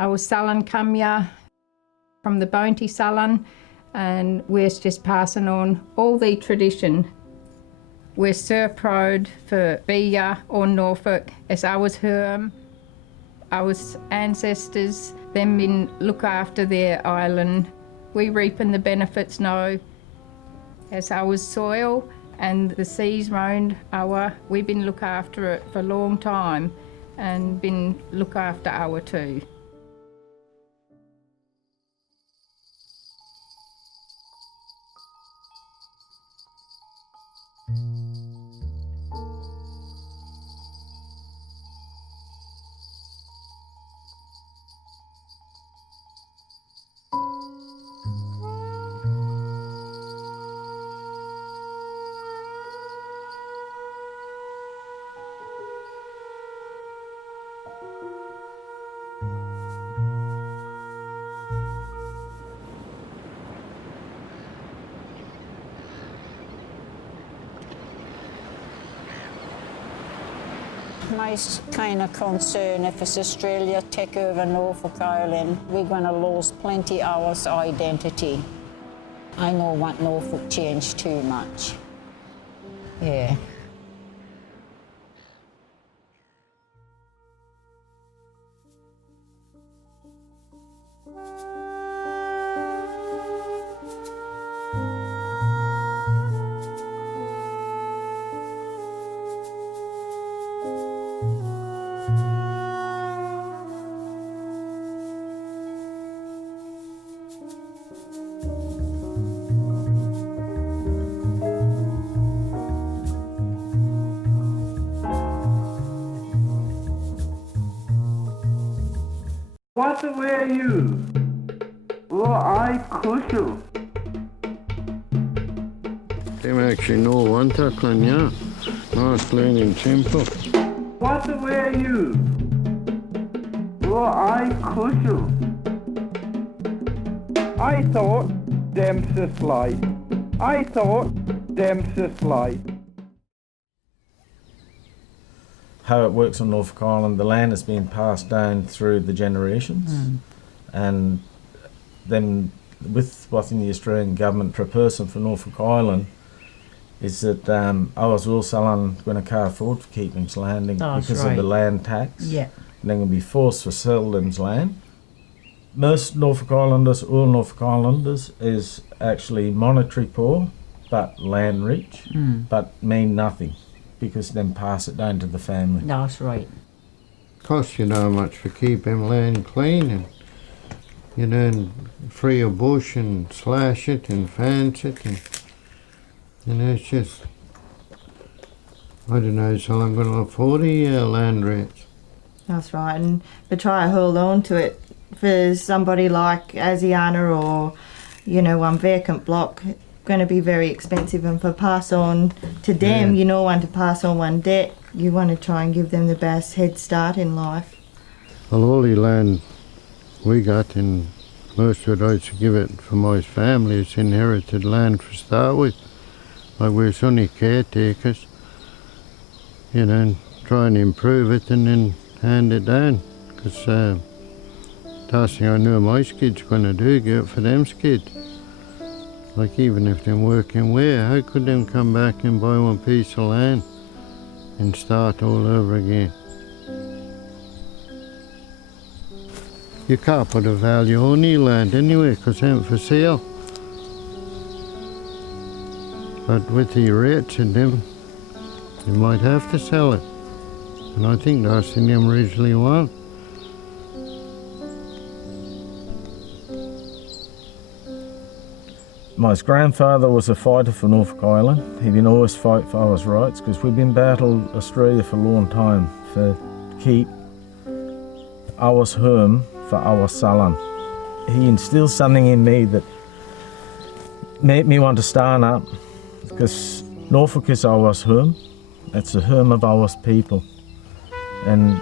Our Salon come here from the Bounty Salon, and we're just passing on all the tradition. We're so proud for be here on Norfolk as our home. Our ancestors, them been look after their island. We reaping the benefits now as our soil and the seas round we've been look after it for a long time and been look after our too. Most kind of concern if it's Australia take over Norfolk Island, we're going to lose plenty of our identity. I don't want Norfolk changed too much. Yeah. What were you? Oh, I crucial. Them actually know one tackling, yeah. Nice, clean and simple. What were you? Oh, I crucial. I thought them just light. I thought them just light. How it works on Norfolk Island, the land has been passed down through the generations, and then with what in the Australian government proposal for Norfolk Island is that ours will sell on when I can't afford for keeping his land because of the land tax. Yeah. And they're going to be forced to sell them's land. Most Norfolk Islanders, all Norfolk Islanders, is actually monetary poor, but land rich, but mean nothing, because then pass it down to the family. That's right. Costs you know much for keeping land clean and, you know, and free of bush and slash it and fence it and, you know, it's just, I don't know, so I'm going to afford the land rates. That's right, and we try to hold on to it for somebody like Asiana or, you know, one vacant block. Going to be very expensive, and for pass on to them, you know, want to pass on one debt, you want to try and give them the best head start in life. Well, all the land we got, and most of it I used to give it for my family, it's inherited land to start with. Like we're only caretakers, you know, and try and improve it and then hand it down. Because the last thing I know my kids going to do, give it for them kids. Like even if they're working where, how could them come back and buy one piece of land and start all over again? You can't put a value on the land anyway, because it ain't for sale. But with the rates in them, you might have to sell it. And I think that's in them originally want. My grandfather was a fighter for Norfolk Island. He'd been always fight for our rights, because we've been battled Australia for a long time for keep our home for our Salon. He instilled something in me that made me want to stand up, because Norfolk is our home. It's the home of our people, and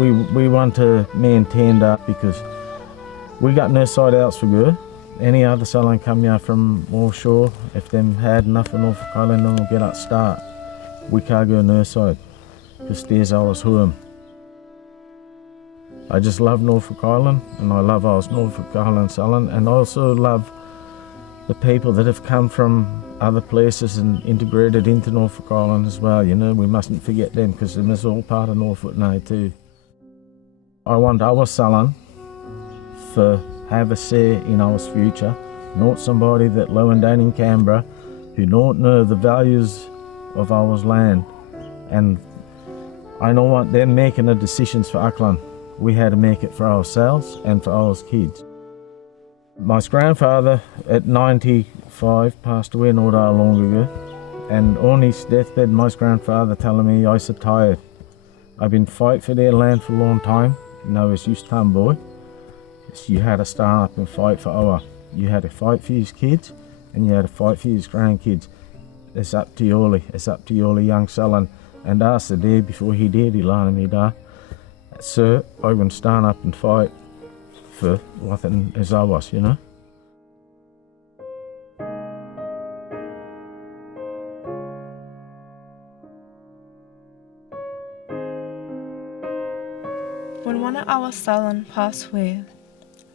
we want to maintain that, because we got no side else for good. Any other Salon come here from offshore, if them had enough of Norfolk Island, then we'll get that start. We can't go no side, because there's our home. I just love Norfolk Island, and I love our Norfolk Island Salon, and I also love the people that have come from other places and integrated into Norfolk Island as well. You know, we mustn't forget them, because they're all part of Norfolk now too. I want our salon to have a say in our future, not somebody that low and down in Canberra who don't know the values of our land. And I don't want them making the decisions for Auckland. We had to make it for ourselves and for our kids. My grandfather at 95 passed away not that long ago, and on his deathbed my grandfather telling me, I said, tired. I've been fighting for their land for a long time. Now as you stand boy, you had to stand up and fight for our. You had to fight for his kids and you had to fight for his grandkids. It's up to you, it's up to you, young Salon. And that's the day before he did, he learned me that. So I would stand up and fight for what is ours, you know. When one of our Salon pass away,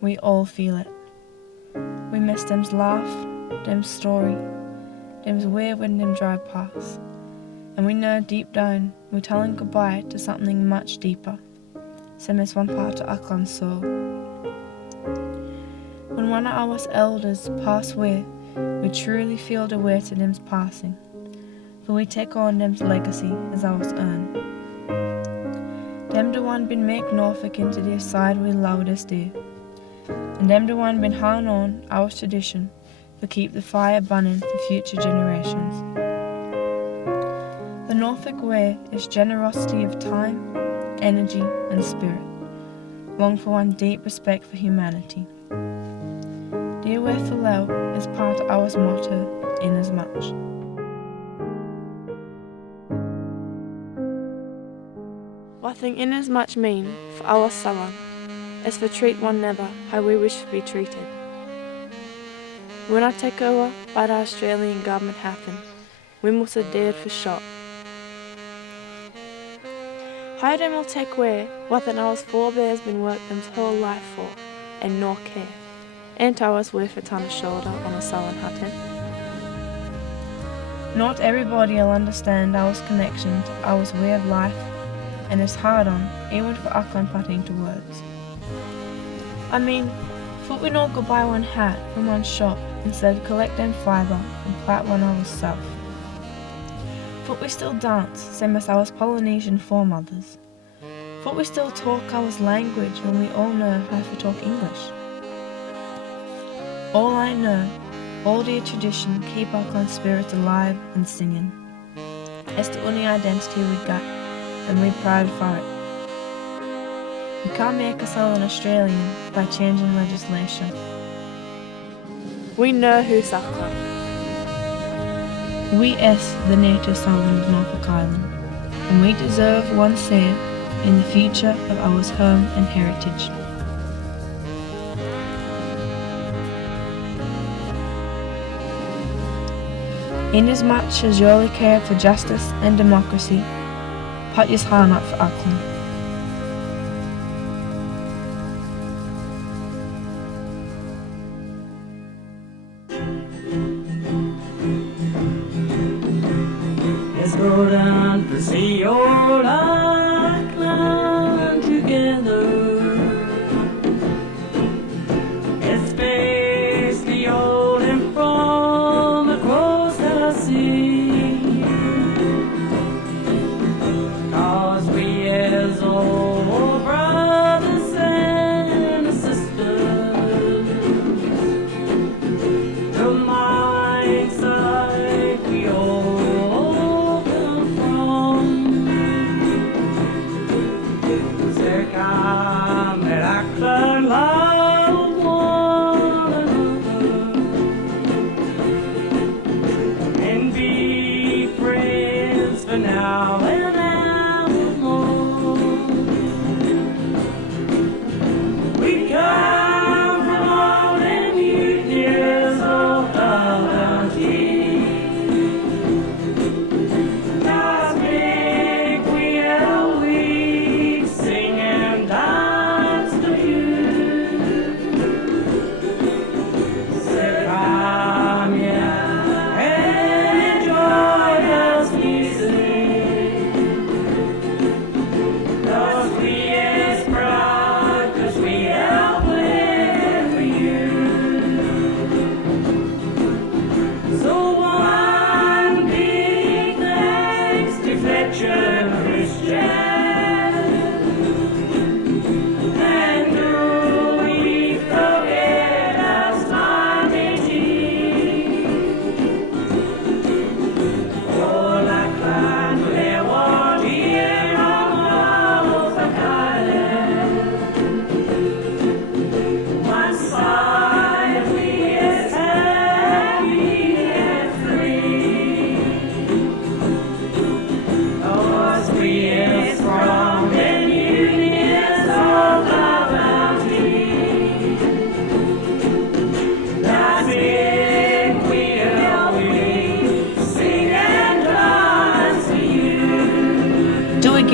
we all feel it. We miss them's laugh, them's story, them's way when them drive past. And we know deep down we're telling goodbye to something much deeper. Same as one part of Auckland's soul. When one of our elders pass away, we truly feel the weight of them's passing, for we take on them's legacy as ours own. Them the one been make Norfolk into the side we love this day, and them the one been hang on our tradition for keep the fire burning for future generations. The Norfolk way is generosity of time, energy and spirit, long for one deep respect for humanity. Dear way for love is part of our motto, Inasmuch. What thing Inasmuch mean for our Salon is for treat one another how we wish to be treated. When our takeover by the Australian government happened, we must have dared for shot. How them will take away what an our forebears been worked them's whole life for, and nor care. Ain't ours worth a ton of shoulder on a Salon hutton? Not everybody will understand our connection to our way of life, and it's hard on, even for Auckland putting to words. I mean, thought we not go buy one hat from one shop instead of collect them fibre and plant one ourselves. Thought we still dance, same as our Polynesian foremothers. Thought we still talk our language when we all know how to talk English. All I know, all the tradition keep Auckland spirit alive and singing. It's the only identity we got, and we're proud for it. You can't make us all an Australian by changing legislation. We know who's Auckland. We is the native Salon of Norfolk Island, and we deserve one say in the future of our home and heritage. Inasmuch as you all care for justice and democracy, put your hand up for Auckland. Let's go down to see old Auckland together. Let's face the old and from across the sea. 'Cause we as old brothers and sisters, the mind's like we all come from. There come that Auckland love one another and be friends for now and evermore. We come from all them years of love and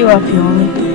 rapioli.